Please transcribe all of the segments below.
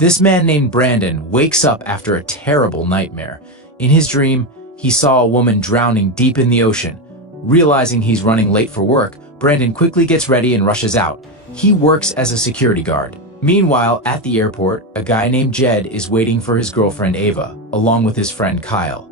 This man named Brandon wakes up after a terrible nightmare. In his dream, he saw a woman drowning deep in the ocean. Realizing he's running late for work, Brandon quickly gets ready and rushes out. He works as a security guard. Meanwhile, at the airport, a guy named Jed is waiting for his girlfriend Ava, along with his friend Kyle.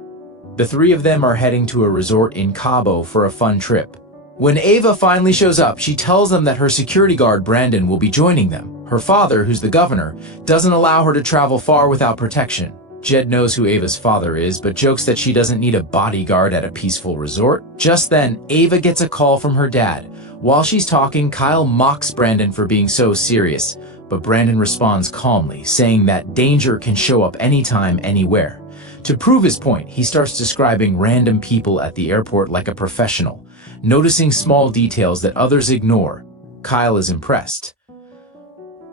The three of them are heading to a resort in Cabo for a fun trip. When Ava finally shows up, she tells them that her security guard Brandon will be joining them. Her father, who's the governor, doesn't allow her to travel far without protection. Jed knows who Ava's father is, but jokes that she doesn't need a bodyguard at a peaceful resort. Just then, Ava gets a call from her dad. While she's talking, Kyle mocks Brandon for being so serious, but Brandon responds calmly, saying that danger can show up anytime, anywhere. To prove his point, he starts describing random people at the airport like a professional, noticing small details that others ignore. Kyle is impressed.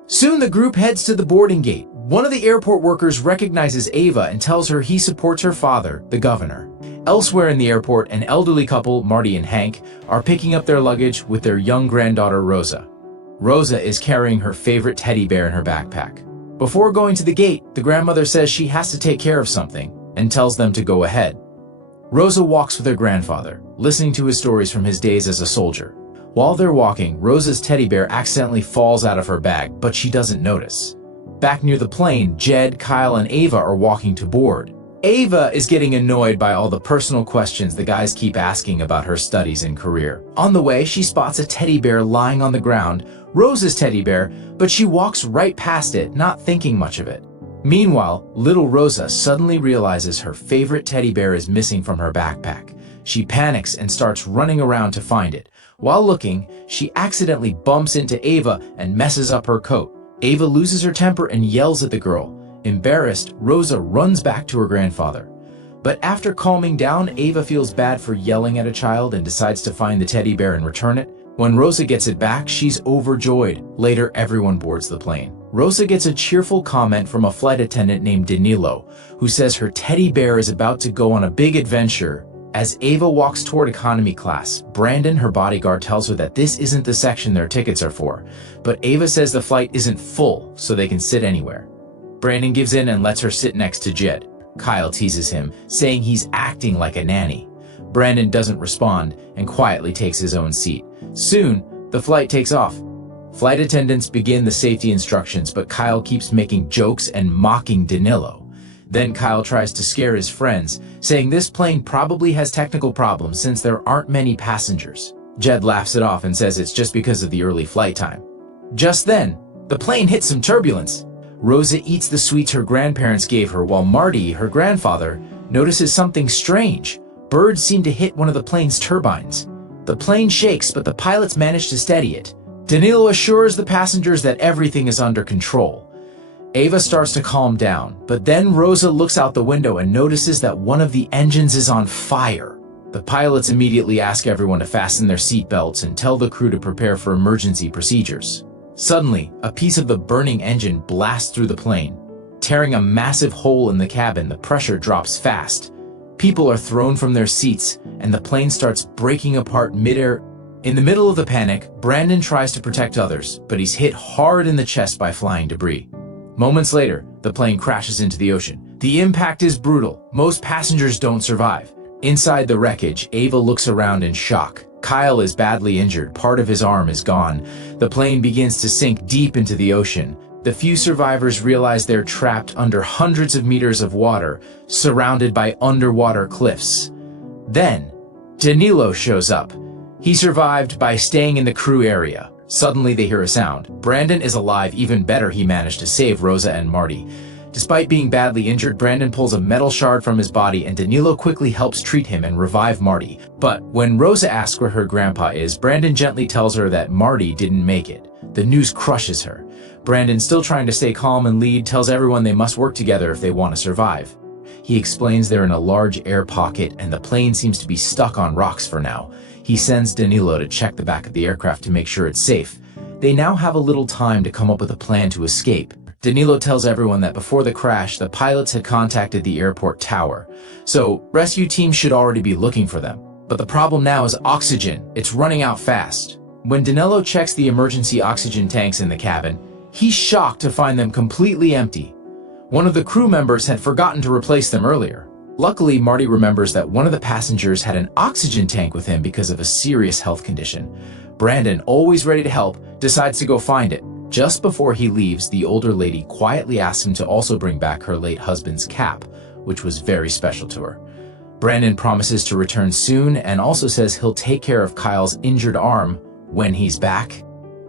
Soon the group heads to the boarding gate. One of the airport workers recognizes Ava and tells her he supports her father, the governor. Elsewhere in the airport, an elderly couple, Marty and Hank, are picking up their luggage with their young granddaughter, Rosa. Rosa is carrying her favorite teddy bear in her backpack. Before going to the gate, the grandmother says she has to take care of something and tells them to go ahead. Rosa walks with her grandfather, listening to his stories from his days as a soldier. While they're walking, Rosa's teddy bear accidentally falls out of her bag, but she doesn't notice. Back near the plane, Jed, Kyle, and Ava are walking to board. Ava is getting annoyed by all the personal questions the guys keep asking about her studies and career. On the way, she spots a teddy bear lying on the ground, Rosa's teddy bear, but she walks right past it, not thinking much of it. Meanwhile, little Rosa suddenly realizes her favorite teddy bear is missing from her backpack. She panics and starts running around to find it. While looking, she accidentally bumps into Ava and messes up her coat. Ava loses her temper and yells at the girl. Embarrassed, Rosa runs back to her grandfather. But after calming down, Ava feels bad for yelling at a child and decides to find the teddy bear and return it. When Rosa gets it back, she's overjoyed. Later, everyone boards the plane. Rosa gets a cheerful comment from a flight attendant named Danilo, who says her teddy bear is about to go on a big adventure. As Ava walks toward economy class, Brandon, her bodyguard, tells her that this isn't the section their tickets are for. But Ava says the flight isn't full, so they can sit anywhere. Brandon gives in and lets her sit next to Jed. Kyle teases him, saying he's acting like a nanny. Brandon doesn't respond and quietly takes his own seat. Soon, the flight takes off. Flight attendants begin the safety instructions, but Kyle keeps making jokes and mocking Danilo. Then Kyle tries to scare his friends, saying this plane probably has technical problems since there aren't many passengers. Jed laughs it off and says it's just because of the early flight time. Just then, the plane hits some turbulence. Rosa eats the sweets her grandparents gave her, while Marty, her grandfather, notices something strange. Birds seem to hit one of the plane's turbines. The plane shakes, but the pilots manage to steady it. Danilo assures the passengers that everything is under control. Ava starts to calm down, but then Rosa looks out the window and notices that one of the engines is on fire. The pilots immediately ask everyone to fasten their seatbelts and tell the crew to prepare for emergency procedures. Suddenly, a piece of the burning engine blasts through the plane. Tearing a massive hole in the cabin, the pressure drops fast. People are thrown from their seats, and the plane starts breaking apart midair. In the middle of the panic, Brandon tries to protect others, but he's hit hard in the chest by flying debris. Moments later, the plane crashes into the ocean. The impact is brutal. Most passengers don't survive. Inside the wreckage, Ava looks around in shock. Kyle is badly injured. Part of his arm is gone. The plane begins to sink deep into the ocean. The few survivors realize they're trapped under hundreds of meters of water, surrounded by underwater cliffs. Then, Danilo shows up. He survived by staying in the crew area. Suddenly they hear a sound. Brandon is alive. Even better, he managed to save Rosa and Marty. Despite being badly injured, Brandon pulls a metal shard from his body and Danilo quickly helps treat him and revive Marty. But when Rosa asks where her grandpa is, Brandon gently tells her that Marty didn't make it. The news crushes her. Brandon, still trying to stay calm and lead, tells everyone they must work together if they want to survive. He explains they're in a large air pocket and the plane seems to be stuck on rocks for now. He sends Danilo to check the back of the aircraft to make sure it's safe. They now have a little time to come up with a plan to escape. Danilo tells everyone that before the crash, the pilots had contacted the airport tower, so rescue teams should already be looking for them. But the problem now is oxygen. It's running out fast. When Danilo checks the emergency oxygen tanks in the cabin, He's shocked to find them completely empty. One of the crew members had forgotten to replace them earlier. Luckily, Marty remembers that one of the passengers had an oxygen tank with him because of a serious health condition. Brandon, always ready to help, decides to go find it. Just before he leaves, the older lady quietly asks him to also bring back her late husband's cap, which was very special to her. Brandon promises to return soon and also says he'll take care of Kyle's injured arm when he's back.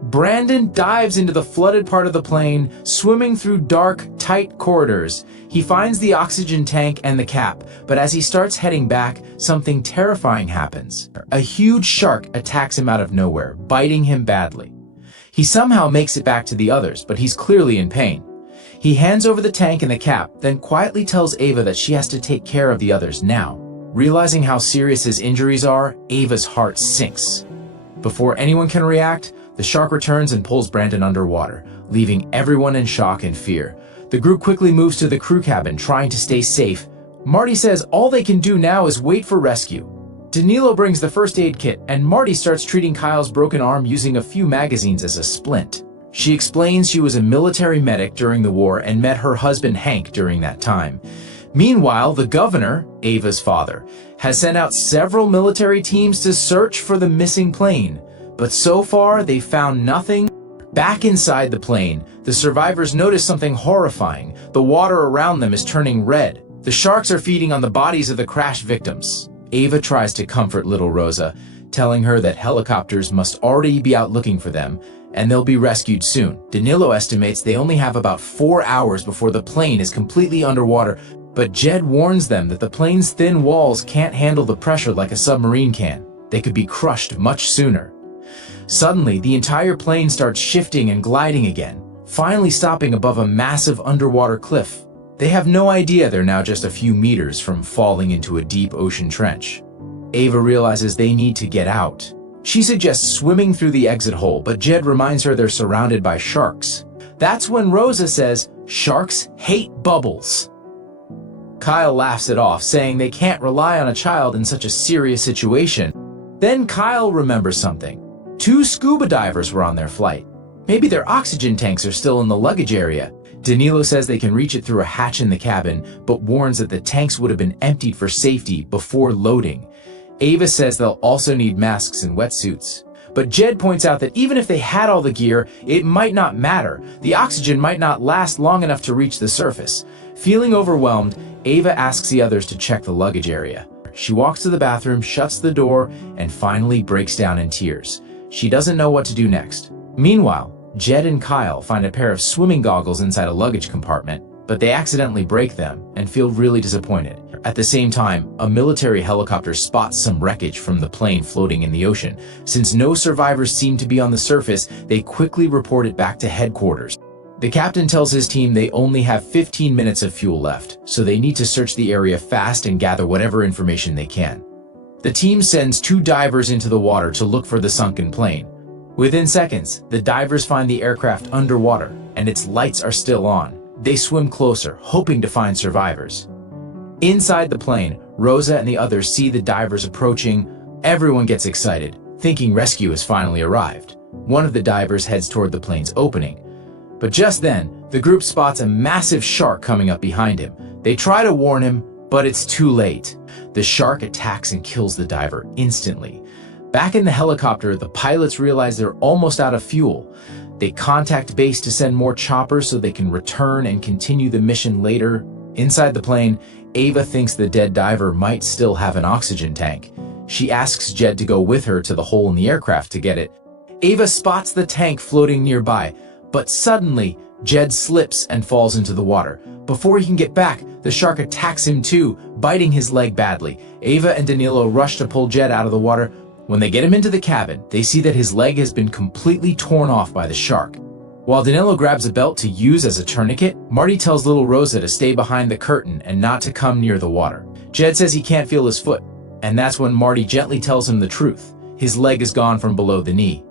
Brandon dives into the flooded part of the plane, swimming through dark, tight corridors. He finds the oxygen tank and the cap, but as he starts heading back, something terrifying happens. A huge shark attacks him out of nowhere, biting him badly. He somehow makes it back to the others, but he's clearly in pain. He hands over the tank and the cap, then quietly tells Ava that she has to take care of the others now. Realizing how serious his injuries are, Ava's heart sinks. Before anyone can react, the shark returns and pulls Brandon underwater, leaving everyone in shock and fear. The group quickly moves to the crew cabin, trying to stay safe. Marty says all they can do now is wait for rescue. Danilo brings the first aid kit, and Marty starts treating Kyle's broken arm using a few magazines as a splint. She explains she was a military medic during the war and met her husband Hank during that time. Meanwhile, the governor, Ava's father, has sent out several military teams to search for the missing plane. But so far, they've found nothing. Back inside the plane, the survivors notice something horrifying. The water around them is turning red. The sharks are feeding on the bodies of the crash victims. Ava tries to comfort little Rosa, telling her that helicopters must already be out looking for them, and they'll be rescued soon. Danilo estimates they only have about 4 hours before the plane is completely underwater, but Jed warns them that the plane's thin walls can't handle the pressure like a submarine can. They could be crushed much sooner. Suddenly, the entire plane starts shifting and gliding again, finally stopping above a massive underwater cliff. They have no idea they're now just a few meters from falling into a deep ocean trench. Ava realizes they need to get out. She suggests swimming through the exit hole, but Jed reminds her they're surrounded by sharks. That's when Rosa says, "Sharks hate bubbles." Kyle laughs it off, saying they can't rely on a child in such a serious situation. Then Kyle remembers something. 2 scuba divers were on their flight. Maybe their oxygen tanks are still in the luggage area. Danilo says they can reach it through a hatch in the cabin, but warns that the tanks would have been emptied for safety before loading. Ava says they'll also need masks and wetsuits. But Jed points out that even if they had all the gear, it might not matter. The oxygen might not last long enough to reach the surface. Feeling overwhelmed, Ava asks the others to check the luggage area. She walks to the bathroom, shuts the door, and finally breaks down in tears. She doesn't know what to do next. Meanwhile, Jed and Kyle find a pair of swimming goggles inside a luggage compartment, but they accidentally break them and feel really disappointed. At the same time, a military helicopter spots some wreckage from the plane floating in the ocean. Since no survivors seem to be on the surface, they quickly report it back to headquarters. The captain tells his team they only have 15 minutes of fuel left, so they need to search the area fast and gather whatever information they can. The team sends 2 divers into the water to look for the sunken plane. Within seconds, the divers find the aircraft underwater, and its lights are still on. They swim closer, hoping to find survivors. Inside the plane, Rosa and the others see the divers approaching. Everyone gets excited, thinking rescue has finally arrived. One of the divers heads toward the plane's opening. But just then, the group spots a massive shark coming up behind him. They try to warn him, but it's too late. The shark attacks and kills the diver instantly. Back in the helicopter, the pilots realize they're almost out of fuel. They contact base to send more choppers so they can return and continue the mission later. Inside the plane, Ava thinks the dead diver might still have an oxygen tank. She asks Jed to go with her to the hole in the aircraft to get it. Ava spots the tank floating nearby, but suddenly, Jed slips and falls into the water. Before he can get back, the shark attacks him too, biting his leg badly. Ava and Danilo rush to pull Jed out of the water. When they get him into the cabin, they see that his leg has been completely torn off by the shark. While Danilo grabs a belt to use as a tourniquet, Marty tells little Rosa to stay behind the curtain and not to come near the water. Jed says he can't feel his foot, and that's when Marty gently tells him the truth. His leg is gone from below the knee.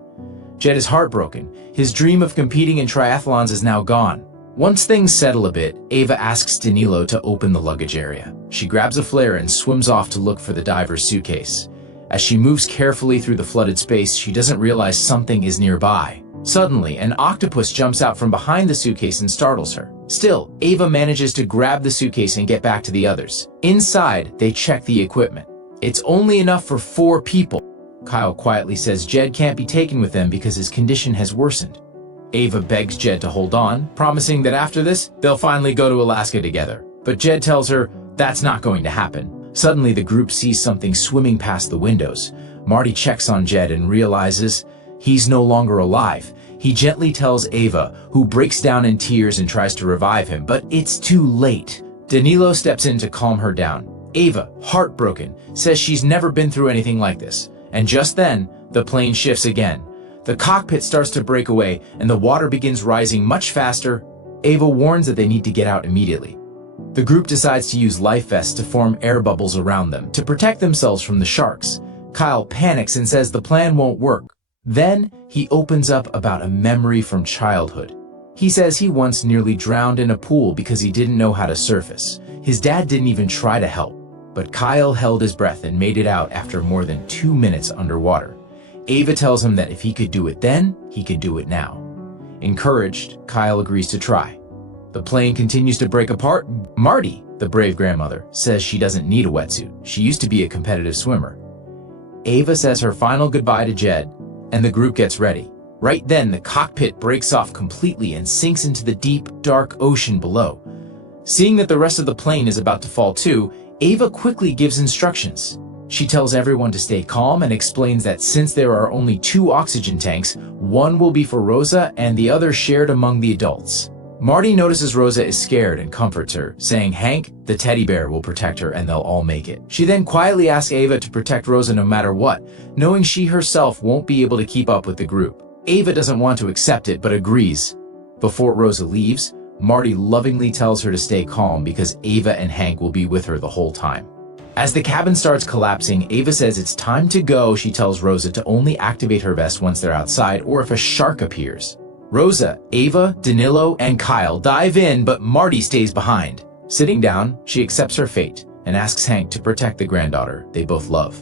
Jed is heartbroken. His dream of competing in triathlons is now gone. Once things settle a bit, Ava asks Danilo to open the luggage area. She grabs a flare and swims off to look for the diver's suitcase. As she moves carefully through the flooded space, she doesn't realize something is nearby. Suddenly, an octopus jumps out from behind the suitcase and startles her. Still, Ava manages to grab the suitcase and get back to the others. Inside, they check the equipment. It's only enough for 4 people. Kyle quietly says Jed can't be taken with them because his condition has worsened. Ava begs Jed to hold on, promising that after this, they'll finally go to Alaska together. But Jed tells her that's not going to happen. Suddenly, the group sees something swimming past the windows. Marty checks on Jed and realizes he's no longer alive. He gently tells Ava, who breaks down in tears and tries to revive him, but it's too late. Danilo steps in to calm her down. Ava, heartbroken, says she's never been through anything like this. And just then, the plane shifts again. The cockpit starts to break away, and the water begins rising much faster. Ava warns that they need to get out immediately. The group decides to use life vests to form air bubbles around them to protect themselves from the sharks. Kyle panics and says the plan won't work. Then, he opens up about a memory from childhood. He says he once nearly drowned in a pool because he didn't know how to surface. His dad didn't even try to help, but Kyle held his breath and made it out after more than 2 minutes underwater. Ava tells him that if he could do it then, he could do it now. Encouraged, Kyle agrees to try. The plane continues to break apart. Marty, the brave grandmother, says she doesn't need a wetsuit. She used to be a competitive swimmer. Ava says her final goodbye to Jed, and the group gets ready. Right then, the cockpit breaks off completely and sinks into the deep, dark ocean below. Seeing that the rest of the plane is about to fall too, Ava quickly gives instructions. She tells everyone to stay calm and explains that since there are only 2 oxygen tanks, one will be for Rosa and the other shared among the adults. Marty notices Rosa is scared and comforts her, saying Hank, the teddy bear, will protect her and they'll all make it. She then quietly asks Ava to protect Rosa no matter what, knowing she herself won't be able to keep up with the group. Ava doesn't want to accept it but agrees. Before Rosa leaves, Marty lovingly tells her to stay calm because Ava and Hank will be with her the whole time. As the cabin starts collapsing, Ava says it's time to go. She tells Rosa to only activate her vest once they're outside or if a shark appears. Rosa, Ava, Danilo, and Kyle dive in, but Marty stays behind. Sitting down, she accepts her fate and asks Hank to protect the granddaughter they both love.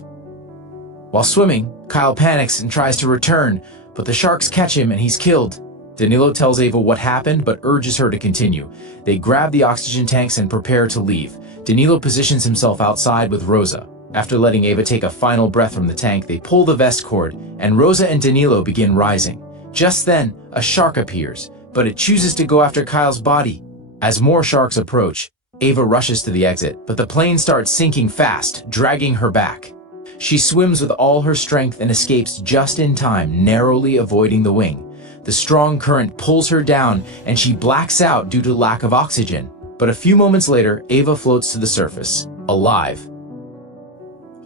While swimming, Kyle panics and tries to return, but the sharks catch him and he's killed. Danilo tells Ava what happened but urges her to continue. They grab the oxygen tanks and prepare to leave. Danilo positions himself outside with Rosa. After letting Ava take a final breath from the tank, they pull the vest cord, and Rosa and Danilo begin rising. Just then, a shark appears, but it chooses to go after Kyle's body. As more sharks approach, Ava rushes to the exit, but the plane starts sinking fast, dragging her back. She swims with all her strength and escapes just in time, narrowly avoiding the wing. The strong current pulls her down, and she blacks out due to lack of oxygen. But a few moments later, Ava floats to the surface, alive.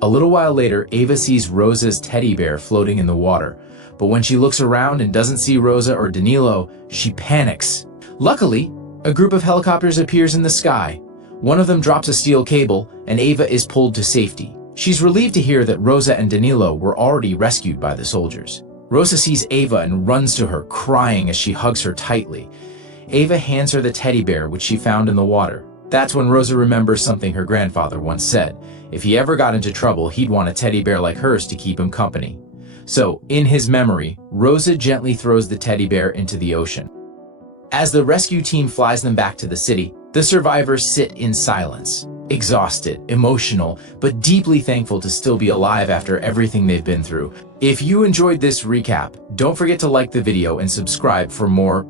A little while later, Ava sees Rosa's teddy bear floating in the water. But when she looks around and doesn't see Rosa or Danilo, she panics. Luckily, a group of helicopters appears in the sky. One of them drops a steel cable, and Ava is pulled to safety. She's relieved to hear that Rosa and Danilo were already rescued by the soldiers. Rosa sees Ava and runs to her, crying as she hugs her tightly. Ava hands her the teddy bear, which she found in the water. That's when Rosa remembers something her grandfather once said. If he ever got into trouble, he'd want a teddy bear like hers to keep him company. So, in his memory, Rosa gently throws the teddy bear into the ocean. As the rescue team flies them back to the city, the survivors sit in silence, exhausted, emotional, but deeply thankful to still be alive after everything they've been through. If you enjoyed this recap, don't forget to like the video and subscribe for more